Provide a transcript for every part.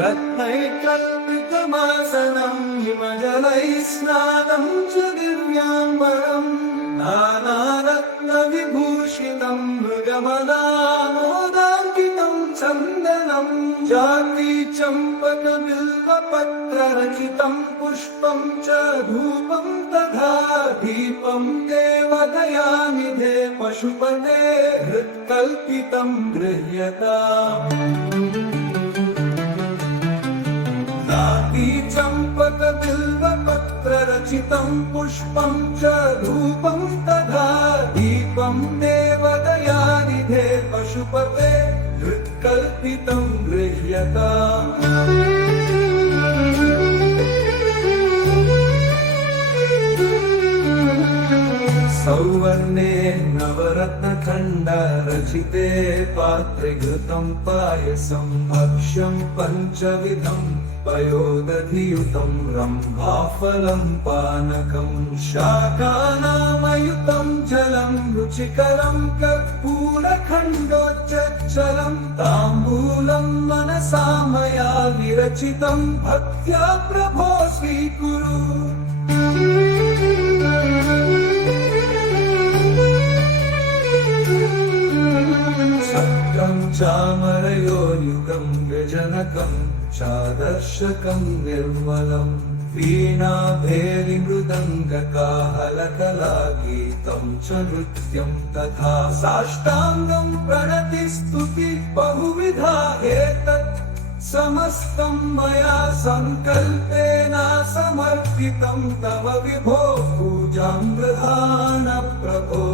रत्नैकल्पितमासनं हिमजलैः स्नानं च दिव्याम्बरम् नानारत्नविभूषितं मृगमदामोदाङ्कितं चन्दनं जातीचम्पकबिल्वपत्ररचितं पुष्पं च धूपं तथा दीपं देवदयानिधे पशुपते हृत्कल्पितं गृह्यताम् चम्पकबिल्वपत्ररचितं पुष्पं च धूपं तथा दीपं देवदयानिधे पशुपते हृत्कल्पितं गृह्यताम् सौवर्णे नवरत्नखण्डरचिते पात्रे घृतं पायसं भक्ष्यं पञ्चविधं पयोदधियुतं रम्भाफलं पानकं शाकानामयुतं जलं रुचिकरं कर्पूरखण्डोच्चलं ताम्बूलं मनसा मया विरचितं भक्त्या प्रभो स्वीकुरु सत्रं चामरयोर्युगं व्यजनकं चादर्शकं निर्मलं वीणाभेरिमृदङ्गकाहलकलागीतं च नृत्यं तथा साष्टाङ्गं प्रणतिस्तुतिः बहुविधा एतत् समस्तं मया सङ्कल्पेन समर्पितं तव विभो पूजां दधान प्रभो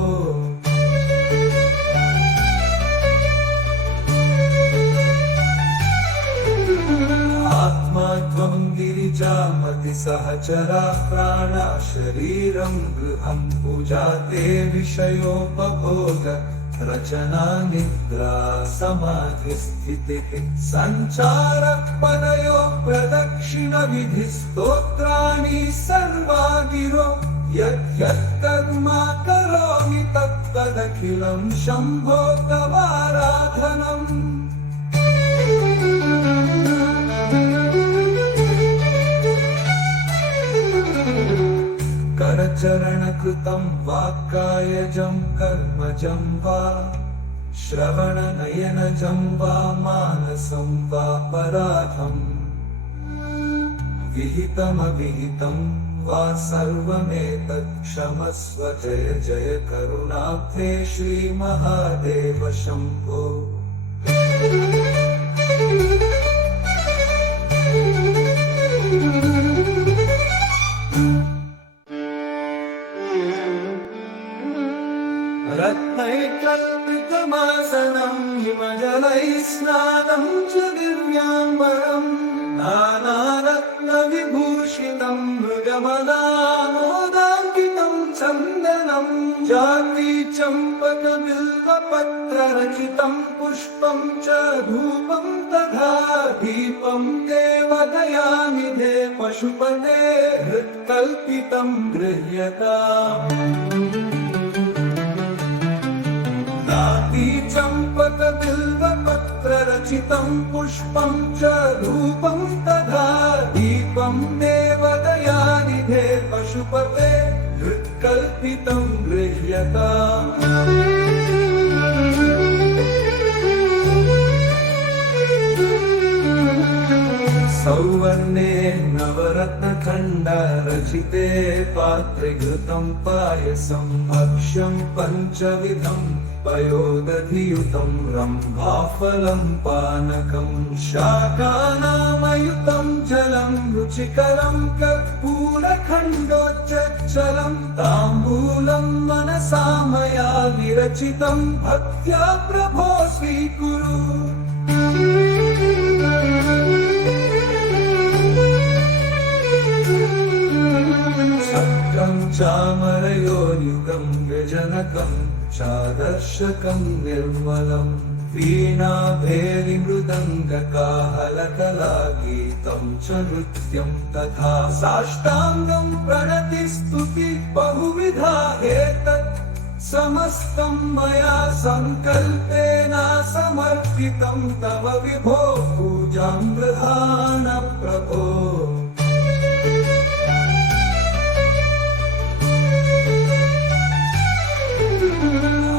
आत्मा त्वं गिरिजामति सहचरा प्राणा शरीरं गृहं पूजा ते विषयोपभोग रचना निद्रा समाधिस्थितिः सञ्चारः पदयो प्रदक्षिणविधिः स्तोत्राणि सर्वा गिरो यत् करोमि तत्तदखिलं शम्भो तवाराधनम् करचरणकृतं वाक्कायजं कर्मजं वा श्रवणनयनजं वा मानसं वा पराधं विहितमविहितं वा सर्वमेतत् क्षमस्व जय जय करुणाब्धे श्रीमहादेव शम्भो रत्नैकल्पितमासनं हिमजलैः स्नानं च दिव्याम्बरम् नानारत्नविभूषितं मृगमदामोदाङ्कितं चन्दनं जातीचम्पकबिल्वपत्ररचितं पुष्पं च धूपं तथा दीपं देवदयानिधे पशुपते हृत्कल्पितं गृह्यताम् चम्पकबिल्वपत्ररचितं पुष्पं च धूपं तथा दीपं देवदयानिधे पशुपते हृत्कल्पितं गृह्यताम् सौवर्णे नवरत्नखण्डरचिते पात्रे घृतं पायसं भक्ष्यं पञ्चविधं पयोदधियुतं रम्भाफलं पानकं शाकानामयुतं जलं रुचिकरं कर्पूरखण्डोच्चलं ताम्बूलं मनसा मया विरचितं भक्त्या प्रभो स्वीकुरु सत्रं चामरयोर्युगं व्यजनकं चादर्शकं निर्मलं वीणाभेरिमृदङ्गकाहलकलागीतं च नृत्यं तथा साष्टाङ्गं प्रणतिस्तुतिः बहुविधा एतत् समस्तं मया सङ्कल्पेन समर्पितं समर्पितं तव विभो पूजां गृहाण प्रभो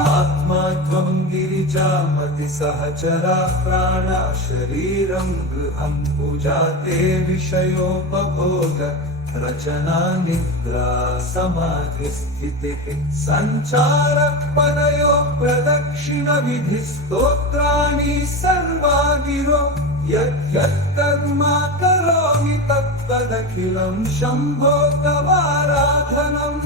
आत्मा त्वं गिरिजामति सहचरा प्राणा शरीरं गृहं पूजा ते विषयोपभोग रचना निद्रा समाधिस्थितिः सञ्चारपरयो प्रदक्षिण विधि स्तोत्राणि सर्वा गिरो यद्यत्कर्मा करोमि तत्तदखिलं शम्भो तवाराधनम्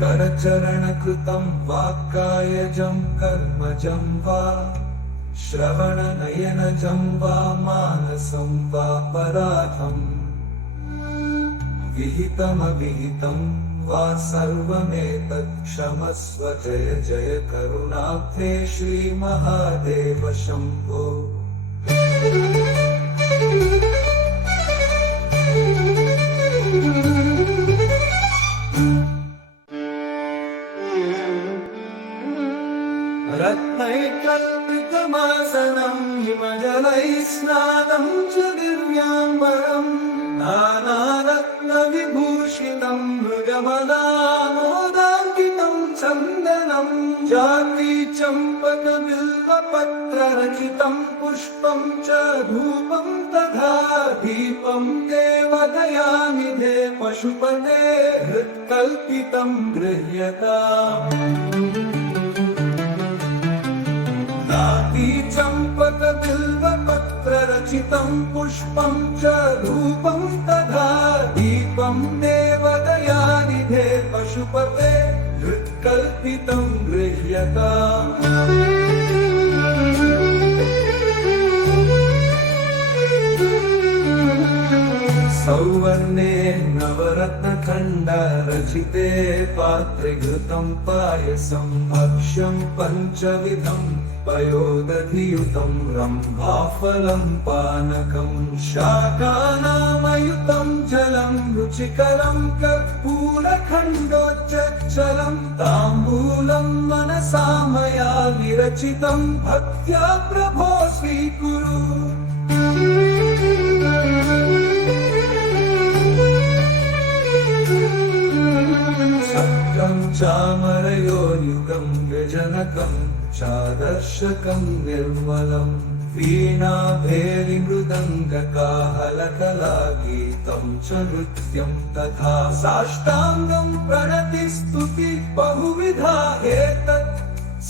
करचरणकृतं वाक्कायजं कर्मजं वा श्रवणनयनजं वा मानसं वा पराधम् विहितमविहितं वा सर्वमेतत् क्षमस्व जय जय करुणाब्धे श्रीमहादेव शम्भो रत्नैकल्पितमासनं हिमजलैः स्नानं च दिव्याम्बरम् नानारत्नविभूषितं मृगमदामोदाङ्कितं चन्दनं जातीचम्पकबिल्वपत्ररचितं पुष्पं च धूपं तथा दीपं देवदयानिधे पशुपते हृत्कल्पितं गृह्यताम् चम्पकबिल्वपत्ररचितं पुष्पं च धूपं तथा दीपं देवदयानिधे पशुपते हृत्कल्पितं गृह्यताम् सौवर्णे नवरत्नखण्डरचिते पात्रे घृतं पायसं भक्ष्यं पञ्चविधं पयोदधियुतं रम्भाफलं पानकं शाकानामयुतं जलं रुचिकरं कर्पूरखण्डोच्चलं ताम्बूलं मनसा मया विरचितं भक्त्या प्रभो स्वीकुरु सत्यं चामरयोयुगं व्यजनकं चादर्शकं निर्मलं वीणाभेरिमृदङ्गकाहलकलागीतं च नृत्यं तथा साष्टाङ्गं प्रणतिस्तुति बहुविधा एतत्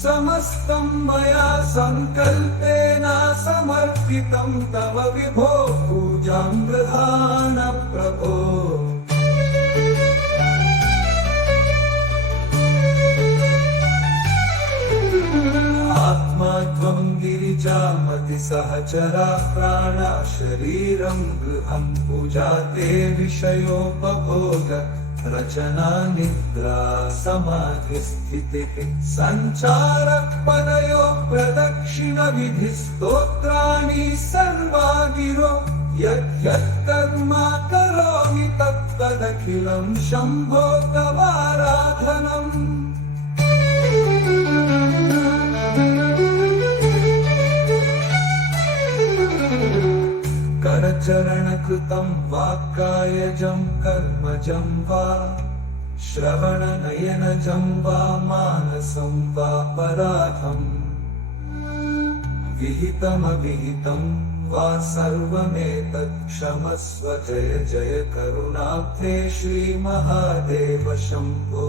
समस्तं मया सङ्कल्पेन समर्पितं तव विभो पूजां गृहाण प्रभो आत्मा त्वं गिरिजामति सहचरा प्राणा शरीरं गृहं पूजा ते विषयोपभोग रचना निद्रा समाधिस्थितिः सञ्चारपरयो प्रदक्षिण विधि स्तोत्राणि सर्वा गिरो यद्यत्कर्मा करोमि तत्तदखिलं शम्भो तवाराधनम् करचरणकृतं वाक्कायजं कर्मजं वा श्रवणनयनजं वा मानसं वा पराधम् विहितमविहितं वा सर्वमेतत् क्षमस्व जय जय करुणाब्धे श्रीमहादेव शम्भो